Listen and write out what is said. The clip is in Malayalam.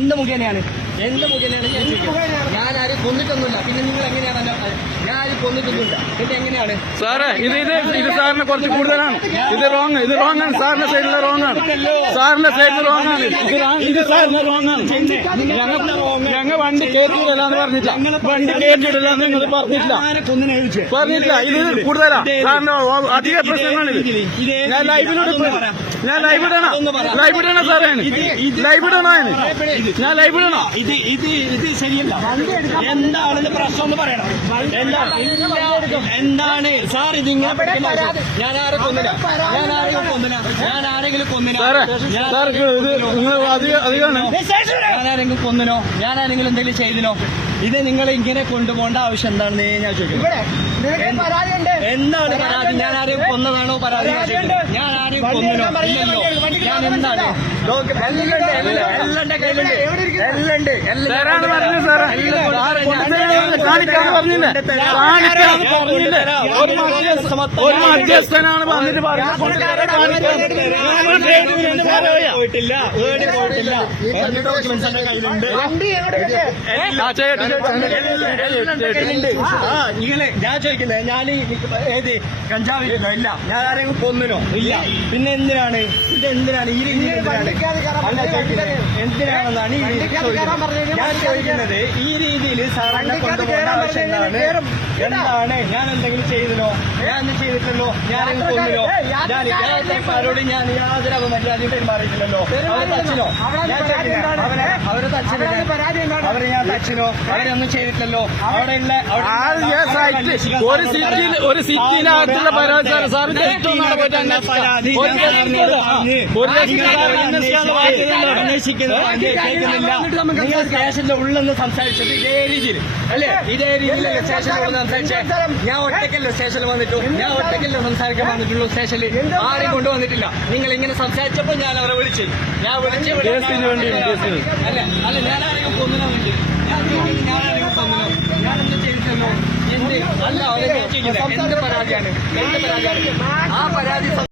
എന്ത് മുഖേനയാണ്. എന്ത് മുഖേനയാണ് ഞാൻ ചോദിക്കുന്നത്. ഞാൻ ആരും കൊന്നിട്ടൊന്നുമില്ല. പിന്നെ നിങ്ങൾ എങ്ങനെയാണ് ഞാൻ ആരും കൊന്നിട്ടൊന്നുമില്ല. പിന്നെ എങ്ങനെയാണ്? സാറേ ഇത് ഇത് ഇത് സാറിന് കുറച്ച് കൂടുതലാണ്. ഇത് റോങ് ഇത് റോങ് ആണ്. സാറിന്റെ സൈഡിൽ റോങ് ആണ്. സാറിന്റെ സൈഡിൽ റോങ് ആണ്. ഇത് സാറിന്റെ ഇത് സാറിന് റോങ് ആണ്. ഞങ്ങൾ ഞങ്ങൾ വണ്ടി കയറ്റിയിടല എന്ന് പറഞ്ഞില്ല വണ്ടി കയറ്റിയിടല എന്ന് നിങ്ങൾ പറഞ്ഞിട്ടില്ല. പറഞ്ഞിട്ടില്ല. ഇത് കൂടുതലാണ് സാറിന്റെ അധിക പ്രശ്നമാണിത് ഞാൻ ലൈവിലൂടെ ഞാൻ ലൈവ് ഇടണം. ലൈവ് ഇടണം സാറേ. ലൈവ് ഇടണോ ഞാൻ. ലൈവ് ഇടണോ. ഇത് ഇത് ഇത് ശരിയല്ല. എന്താണെന്ന് പ്രശ്നം എന്ന് പറയണം. എന്താണ് എന്താണ്? സാർ ഇത് ഇങ്ങനെ ഞാൻ ആരെ കൊന്നില്ല ഞാൻ ആരെങ്കിലും കൊന്നില്ല ഞാൻ ആരെങ്കിലും കൊന്നില്ല ഞാൻ ആരെങ്കിലും കൊന്നിനോ? ഞാൻ ആരെങ്കിലും എന്തെങ്കിലും ചെയ്തിനോ? ഇത് നിങ്ങൾ ഇങ്ങനെ കൊണ്ടുപോകേണ്ട ആവശ്യം എന്താണെന്ന് ഞാൻ ചോദിക്കുന്നത് എന്താണ് പരാതി ഞാൻ ആരെയും കൊന്നതാണോ? പരാതി കൊന്നിനോ? ഞാൻ എന്താണ്? എല്ലാം എല്ലാം എല്ലാം കാണിക്കാന്ന് പറഞ്ഞില്ലേ കാണിക്കാന്ന് പറഞ്ഞില്ലേ ഒരു മധ്യസ്ഥനാണ് വന്നിട്ട് ഞാൻ ചോദിക്കുന്നത് ഞാൻ ഈ ഏത് കഞ്ചാവില്ലോ ഇല്ല ഞാൻ ആരെങ്കിലും കൊന്നിനോ? ഇല്ല. പിന്നെ എന്തിനാണ്? ഇത് എന്തിനാണ്? ഈ എന്തിനാണെന്നാണ് ഞാൻ ചോദിക്കുന്നത് ഈ രീതിയിൽ കൊണ്ടുപോകേണ്ട ആവശ്യം എന്താണ്? എന്താണ് ഞാൻ എന്തെങ്കിലും ചെയ്തല്ലോ ഞാൻ ഒന്നും ചെയ്തിട്ടില്ലല്ലോ ഞാൻ കൊന്നില്ലോ ഞാൻ യാത്രക്കാരോട് ഞാൻ യാതൊരു അപമര്യാദയും പെരുമാറിയിട്ടില്ലല്ലോ അവരെ തച്ചിനോ? ഞാൻ അവരെ അവരെ തച്ചിനോ അവരെ ഞാൻ തച്ചിനോ? അവരൊന്നും ചെയ്തിട്ടില്ലല്ലോ. അവിടെ ഉള്ള ഒരു സിറ്റിയിൽ ഒരു സിറ്റിയിലകത്തുള്ള പരാതി സാർ സാർ അന്വേഷിക്കുന്നത് സ്റ്റേഷന്റെ ഉള്ളെന്ന് സംസാരിച്ചത് ഇതേ രീതിയിൽ. അല്ലേ? ഇതേ രീതിയിലല്ലേ സ്റ്റേഷനിൽ വന്ന് സംസാരിച്ചേ. ഞാൻ ഒറ്റയ്ക്കല്ലേ സ്റ്റേഷനിൽ വന്നിട്ടു. ഞാൻ ഒറ്റയ്ക്കല്ലേ സംസാരിക്കാൻ വന്നിട്ടുള്ളൂ സ്റ്റേഷനിൽ. ആരെയും കൊണ്ടുവന്നിട്ടില്ല. നിങ്ങൾ ഇങ്ങനെ സംസാരിച്ചപ്പോൾ ഞാൻ അവരെ വിളിച്ചു. ഞാൻ വിളിച്ചു. അല്ല? അല്ല ഞാൻ ആരെയും കൊന്നിനോ വേണ്ടി ഞാൻ ചോദിക്കുന്നത് ഞാൻ ആരെയും കൊന്നിനോ ഞാനൊന്നും ചെയ്തിട്ടല്ലോ എന്ത് അല്ല അവരെ ചോദിക്കുന്നത് എന്ത് പരാതിയാണ്? എന്ത് പരാതിയാണ്? ആ പരാതി